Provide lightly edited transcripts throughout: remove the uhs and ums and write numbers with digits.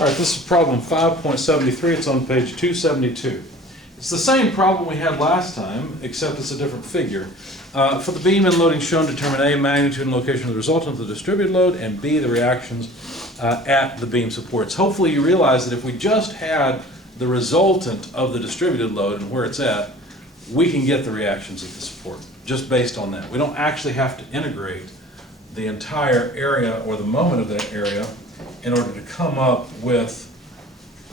All right, this is problem 5.73. It's on page 272. It's the same problem we had last time, except it's a different figure. For the beam and loading shown, determine A, magnitude and location of the resultant of the distributed load, and B, the reactions at the beam supports. Hopefully you realize that if we just had the resultant of the distributed load and where it's at, we can get the reactions at the support, just based on that. We don't actually have to integrate the entire area or the moment of that area in order to come up with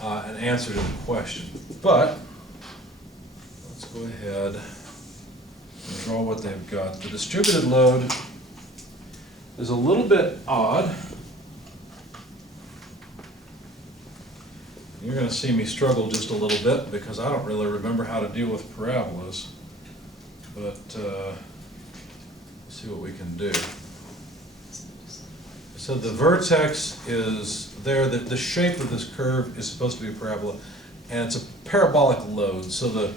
an answer to the question. But let's go ahead and draw what they've got. The distributed load is a little bit odd. You're going to see me struggle just a little bit because I don't really remember how to deal with parabolas. But let's see what we can do. So the vertex is there, the shape of this curve is supposed to be a parabola, and it's a parabolic load. So the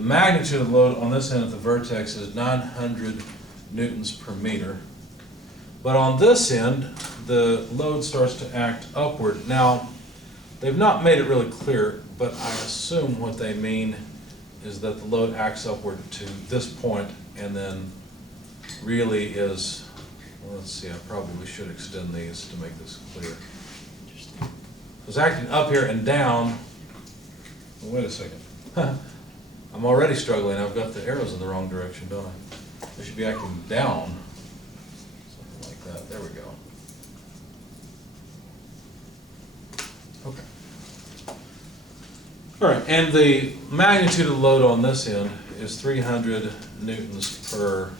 magnitude of the load on this end of the vertex is 900 newtons per meter. But on this end, the load starts to act upward. Now, they've not made it really clear, but I assume what they mean is that the load acts upward to this point and then really is, well, let's see, I probably should extend these to make this clear. It's acting up here and down. Well, wait a second. I'm already struggling. I've got the arrows in the wrong direction, don't I? They should be acting down. Something like that. There we go. Okay. All right, and the magnitude of the load on this end is 300 newtons per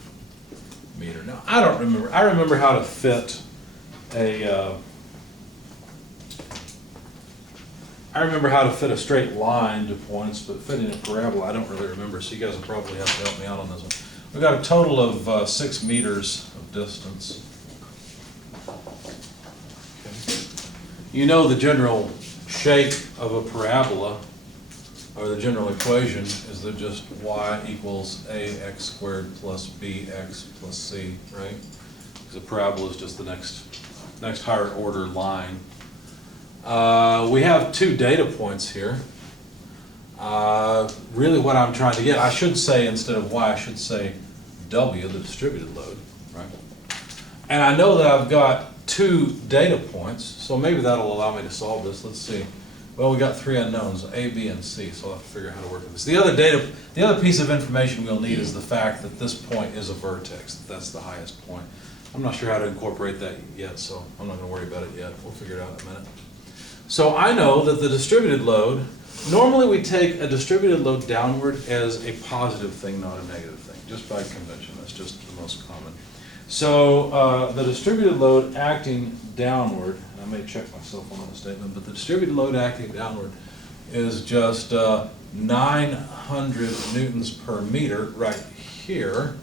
meter. Now, I don't remember. I remember how to fit a straight line to points, but fitting a parabola, I don't really remember. So you guys will probably have to help me out on this one. We've got a total of 6 meters of distance. Okay. You know the general shape of a parabola, or the general equation, is that just y equals ax squared plus bx plus c, right? Because a parabola is just the next higher order line. We have 2 data points here. Really what I'm trying to get, I should say instead of y, I should say w, the distributed load, right? And I know that I've got 2 data points, so maybe that'll allow me to solve this. Let's see. Well, we got 3 unknowns, A, B, and C, so I'll have to figure out how to work with this. The other piece of information we'll need is the fact that this point is a vertex. That's the highest point. I'm not sure how to incorporate that yet, so I'm not going to worry about it yet. We'll figure it out in a minute. So I know that the distributed load, normally we take a distributed load downward as a positive thing, not a negative thing, just by convention. That's just the most common. So the distributed load acting downward, and I may check myself on that statement, but the distributed load acting downward is just 900 newtons per meter right here.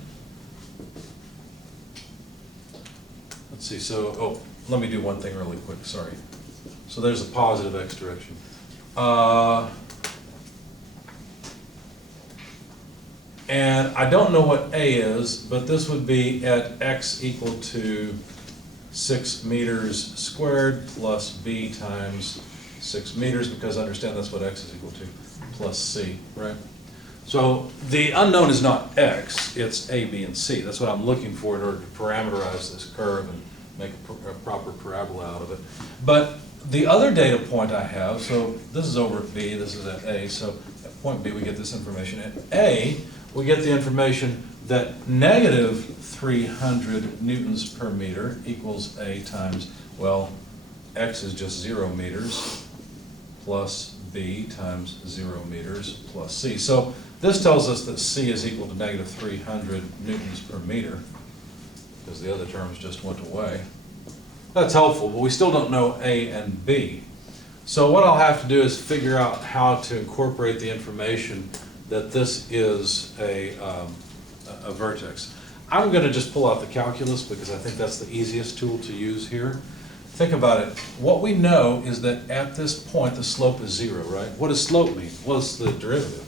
Let's see, so, let me do one thing really quick, sorry. So there's a positive x direction. And I don't know what A is, but this would be at x equal to 6 meters squared plus B times 6 meters, because I understand that's what x is equal to, plus C, right? So the unknown is not x, it's A, B, and C. That's what I'm looking for in order to parameterize this curve and make a proper parabola out of it. But the other data point I have, so this is over at B, this is at A, so at point B we get this information. At A, we get the information that negative 300 newtons per meter equals A times, well, x is just 0 meters plus B times 0 meters plus C. So this tells us that C is equal to negative 300 newtons per meter, because the other terms just went away. That's helpful, but we still don't know A and B. So what I'll have to do is figure out how to incorporate the information that this is a vertex. I'm going to just pull out the calculus because I think that's the easiest tool to use here. Think about it. What we know is that at this point the slope is 0, right? What does slope mean? Well, it's the derivative.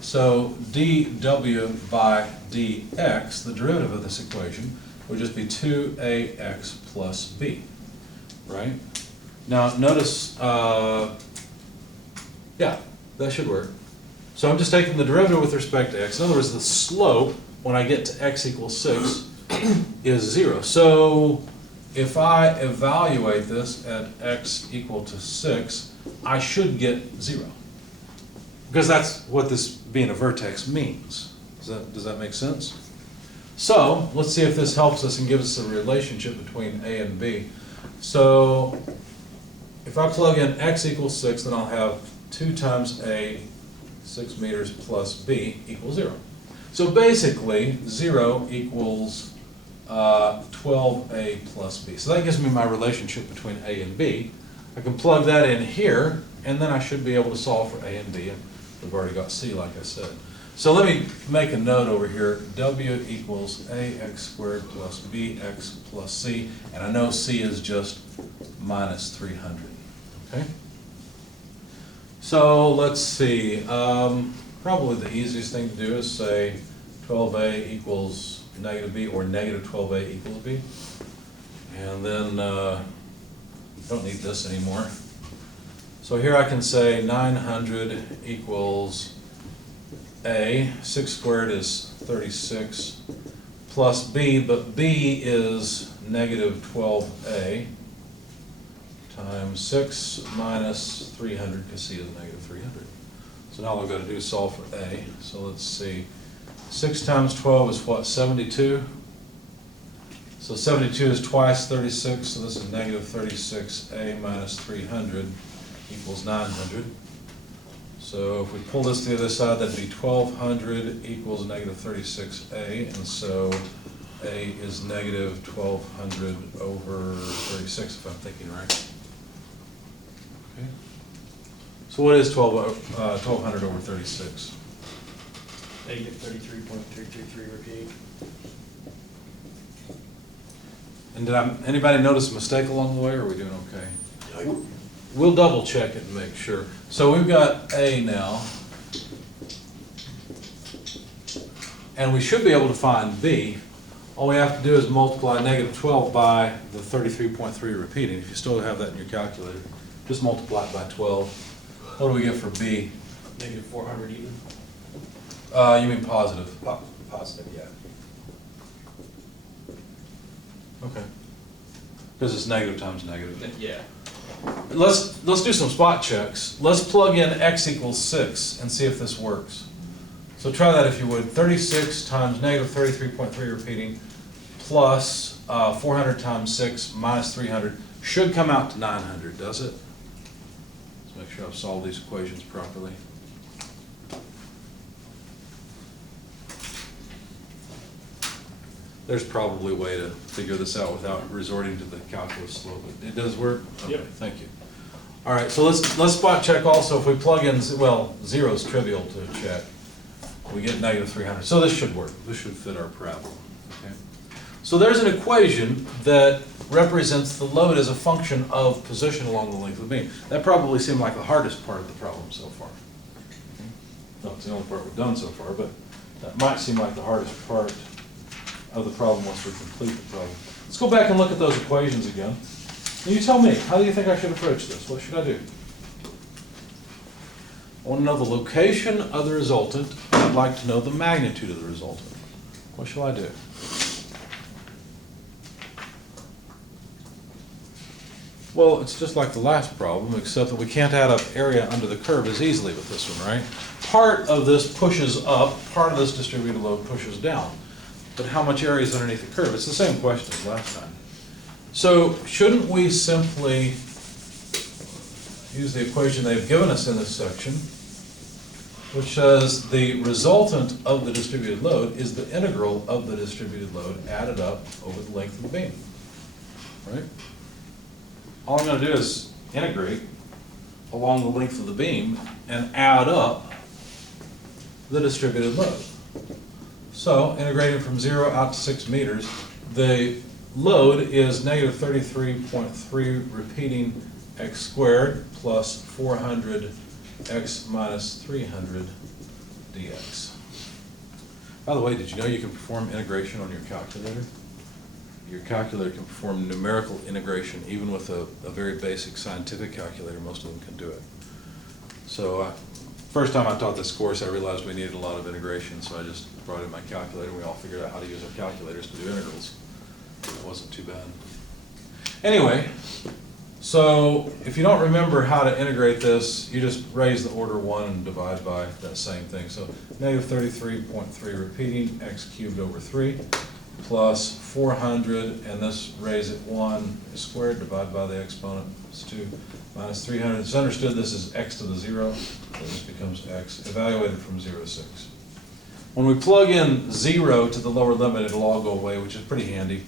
So dw by dx, the derivative of this equation, would just be 2ax plus b, right? Now, notice, yeah, that should work. So I'm just taking the derivative with respect to x. In other words, the slope, when I get to x equals 6, is 0. So if I evaluate this at x equal to 6, I should get 0. Because that's what this being a vertex means. Does that make sense? So let's see if this helps us and gives us a relationship between A and B. So if I plug in x equals 6, then I'll have 2 times A, 6 meters, plus B equals 0. So basically, 0 equals 12A plus B. So that gives me my relationship between A and B. I can plug that in here, and then I should be able to solve for A and B. And we've already got C, like I said. So let me make a note over here. W equals AX squared plus BX plus C. And I know C is just minus 300. Okay? So let's see. Probably the easiest thing to do is say 12A equals negative B, or negative 12A equals B. And then don't need this anymore. So here I can say 900 equals A, 6 squared is 36, plus B, but B is negative 12A, times 6 minus 300, because C is negative 300. So now all I've got to do is solve for A. So let's see. 6 times 12 is what, 72? So 72 is twice 36, so this is negative 36A minus 300 equals 900. So if we pull this to the other side, that'd be 1200 equals negative 36A, and so A is negative 1200 over 36, if I'm thinking right. Okay. So what is 1200 over 36? Negative 33.333 repeat. And did anybody notice a mistake along the way, or are we doing okay? We'll double check it and make sure. So we've got A now. And we should be able to find B. All we have to do is multiply negative 12 by the 33.3 repeating. If you still have that in your calculator, just multiply it by 12. What do we get for B? Negative 400 even. You mean positive? Positive, yeah. Okay. Because it's negative times negative. Yeah. Let's do some spot checks. Let's plug in x equals 6 and see if this works. So try that if you would. 36 times negative 33.3 repeating plus 400 times 6 minus 300 should come out to 900, does it? Let's make sure I've solved these equations properly. There's probably a way to figure this out without resorting to the calculus slope. It does work? Okay, Yep. thank you. All right, so let's spot check also. If we plug in, well, 0 is trivial to check. We get negative 300. So this should work. This should fit our parabola. Okay. So there's an equation that represents the load as a function of position along the length of the beam. That probably seemed like the hardest part of the problem so far. No, it's the only part we've done so far, but that might seem like the hardest part of the problem once we complete the problem. Let's go back and look at those equations again. And you tell me, how do you think I should approach this? What should I do? I want to know the location of the resultant, and I'd like to know the magnitude of the resultant. What shall I do? Well, it's just like the last problem, except that we can't add up area under the curve as easily with this one, right? Part of this pushes up, part of this distributed load pushes down. But how much area is underneath the curve? It's the same question as last time. So shouldn't we simply use the equation they've given us in this section, which says the resultant of the distributed load is the integral of the distributed load added up over the length of the beam, right? All I'm going to do is integrate along the length of the beam and add up the distributed load. So, integrating from 0 out to 6 meters, the load is negative 33.3 repeating x squared plus 400 x minus 300 dx. By the way, did you know you can perform integration on your calculator? your calculator can perform numerical integration, even with a very basic scientific calculator. Most of them can do it. So first time I taught this course, I realized we needed a lot of integration, so I just brought in my calculator. We all figured out how to use our calculators to do integrals. It wasn't too bad. Anyway, so if you don't remember how to integrate this, you just raise the order 1 and divide by that same thing. So negative 33.3 repeating, x cubed over 3, plus 400, and this raise it 1 squared, divide by the exponent, is 2, minus 300. It's understood this is x to the 0, so this becomes x, evaluated from 0 to 6. When we plug in 0 to the lower limit, it'll all go away, which is pretty handy.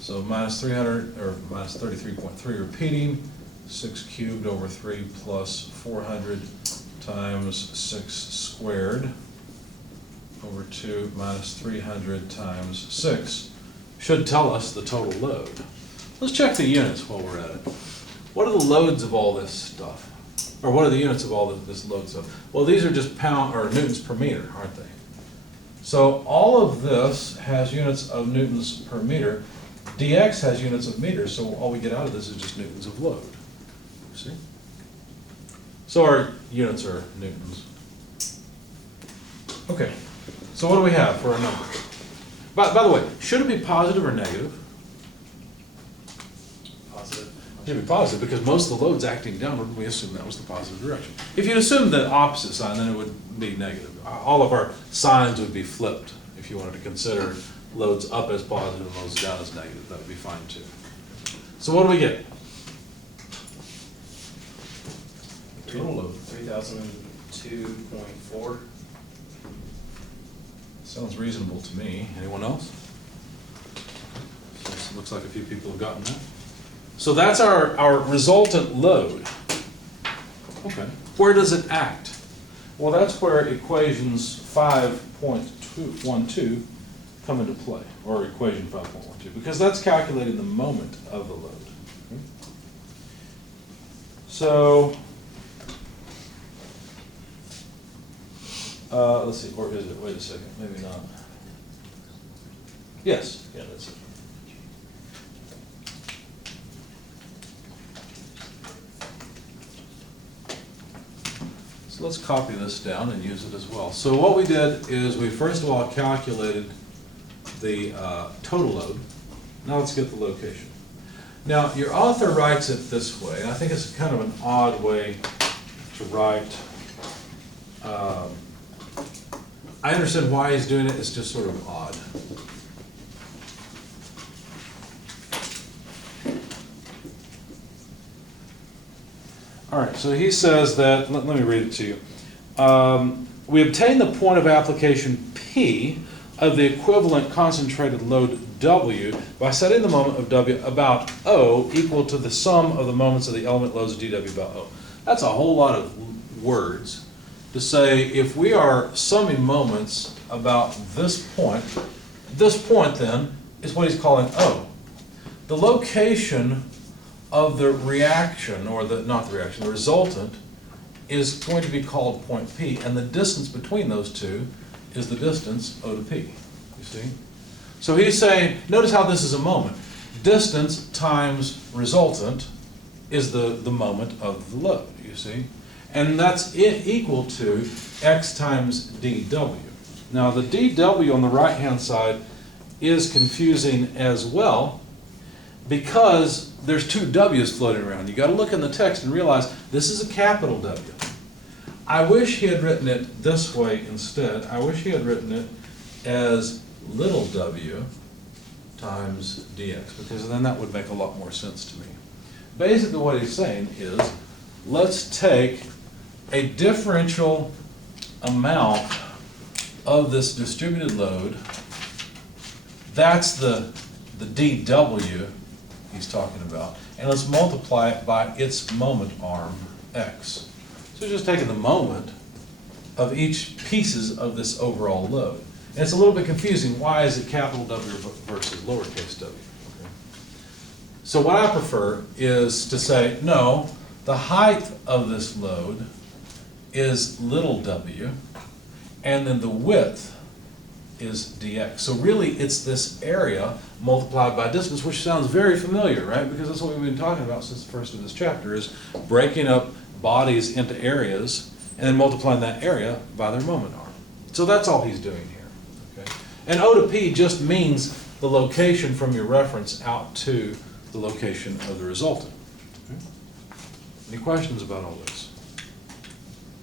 So minus 300, or minus 33.3 repeating, 6 cubed over 3 plus 400 times 6 squared over 2 minus 300 times 6 should tell us the total load. Let's check the units while we're at it. What are the loads of all this stuff? Or what are the units of all this load stuff? Well, these are just pound or newtons per meter, aren't they? So all of this has units of newtons per meter. dx has units of meters, so all we get out of this is just newtons of load. See? So our units are newtons. Okay, so what do we have for our number? By the way, should it be positive or negative? Positive. It should be positive because most of the load's acting downward. We assume that was the positive direction. If you'd assume the opposite sign, then it would be negative. All of our signs would be flipped if you wanted to consider loads up as positive and loads down as negative. That would be fine too. So what do we get? Total load. 3,002.4. Sounds reasonable to me. Anyone else? So it looks like a few people have gotten that. So that's our resultant load. Okay. Where does it act? Well, that's where equations 5.12 come into play, or equation 5.12, because that's calculating the moment of the load. So, let's see, or is it? Wait a second, maybe not. Yes, yeah, that's it. So let's copy this down and use it as well. So what we did is we first of all calculated the total load. Now let's get the location. Now your author writes it this way, and I think it's kind of an odd way to write. I understand why he's doing it, it's just sort of odd. All right, so he says that, let me read it to you. We obtain the point of application P of the equivalent concentrated load W by setting the moment of W about O equal to the sum of the moments of the element loads dW about O. That's a whole lot of words to say if we are summing moments about this point then is what he's calling O. The location of the reaction, or the resultant, is going to be called point P, and the distance between those two is the distance O to P, you see? So he's saying, notice how this is a moment. Distance times resultant is the moment of the load, you see? And that's equal to x times dW. Now the dW on the right-hand side is confusing as well because there's two W's floating around. You got to look in the text and realize this is a capital W. I wish he had written it this way instead. I wish he had written it as little w times dx, because then that would make a lot more sense to me. Basically what he's saying is, let's take a differential amount of this distributed load, that's the dW he's talking about, and let's multiply it by its moment arm, x. So we're just taking the moment of each pieces of this overall load. And it's a little bit confusing. Why is it capital W versus lowercase w? Okay. So what I prefer is to say, no, the height of this load is little w, and then the width is dx. So really, it's this area multiplied by distance, which sounds very familiar, right? Because that's what we've been talking about since the first of this chapter, is breaking up bodies into areas and then multiplying that area by their moment arm. So that's all he's doing here. Okay? And O to P just means the location from your reference out to the location of the resultant. Okay? Any questions about all this?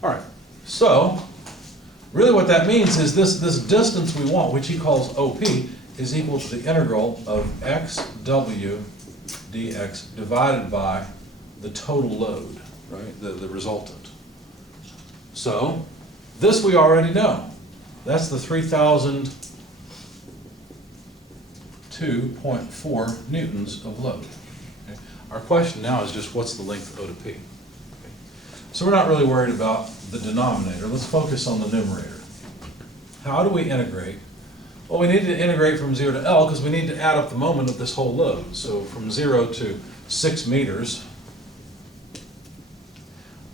All right, so really what that means is this distance we want, which he calls OP, is equal to the integral of xw dx divided by the total load, right, the resultant. So this we already know. That's the 3,002.4 newtons of load. Okay? Our question now is just what's the length O to P? Okay. So we're not really worried about the denominator. Let's focus on the numerator. How do we integrate? Well, we need to integrate from 0 to L because we need to add up the moment of this whole load. So from 0 to 6 meters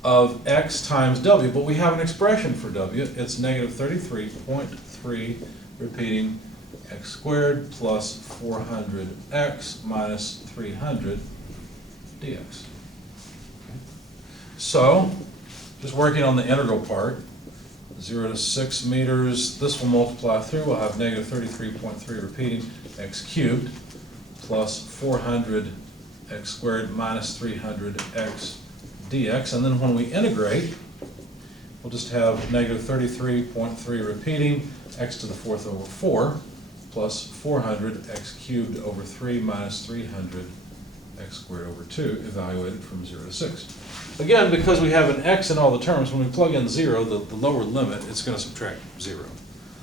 of x times w, but we have an expression for w. It's negative 33.3 repeating x squared plus 400x minus 300 dx. So, just working on the integral part, 0 to 6 meters, this will multiply through, we'll have negative 33.3 repeating x cubed plus 400 x squared minus 300 x dx, and then when we integrate, we'll just have negative 33.3 repeating x to the 4th over 4 plus 400 x cubed over 3 minus 300 x squared over 2, evaluated from 0 to 6. Again, because we have an x in all the terms, when we plug in 0, the lower limit, it's going to subtract 0.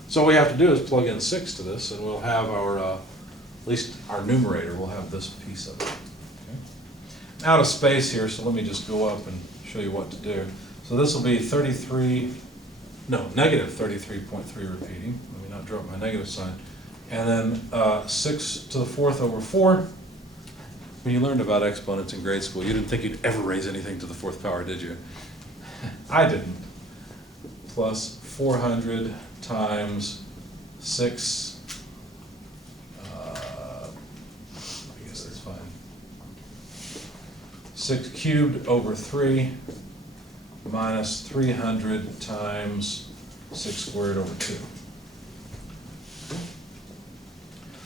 So all we have to do is plug in 6 to this, and we'll have our, at least our numerator will have this piece of it. Okay? Out of space here, so let me just go up and show you what to do. So this will be negative 33.3 repeating. Let me not drop my negative sign. And then 6 to the 4th over 4. When you learned about exponents in grade school, you didn't think you'd ever raise anything to the 4th power, did you? I didn't. Plus 400 times 6, I guess that's fine. 6 cubed over 3 minus 300 times 6 squared over 2.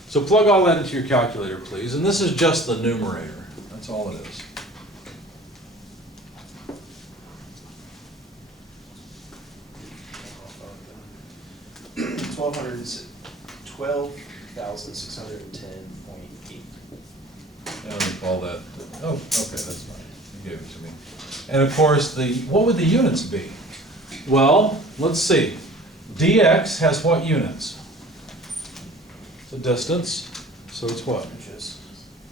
So plug all that into your calculator, please. And this is just the numerator. That's all it is. $12,610.8. And we call that, oh, okay, that's fine. You gave it to me. And of course, what would the units be? Well, let's see. dx has what units? The distance, so it's what? Inches.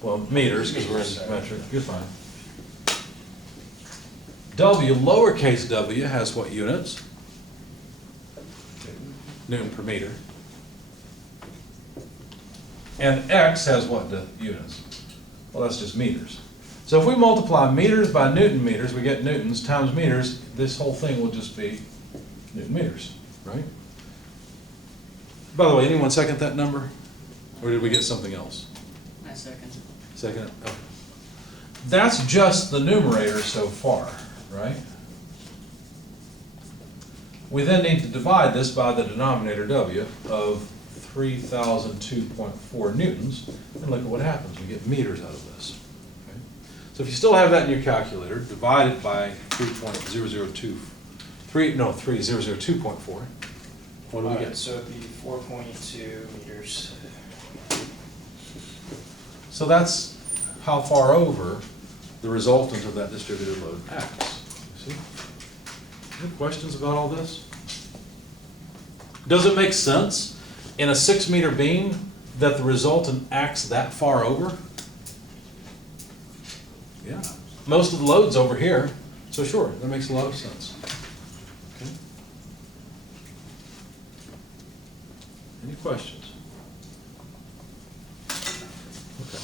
Well, meters, because we're in metric. You're fine. W, lowercase w, has what units? Newton per meter. And x has what units? Well, that's just meters. So if we multiply meters by Newton meters, we get newtons times meters. This whole thing will just be Newton meters, right? By the way, anyone second that number? Or did we get something else? I second. Second? Okay. That's just the numerator so far, right? We then need to divide this by the denominator W of 3002.4 newtons, and look at what happens. We get meters out of this. Okay? So if you still have that in your calculator, divide it by 3002.4. What do we get? So it'd be 4.2 meters. So that's how far over the resultant of that distributed load acts. You see? Any questions about all this? Does it make sense in a 6-meter beam that the resultant acts that far over? Yeah. Most of the load's over here, so sure, that makes a lot of sense. Okay. Any questions? Okay.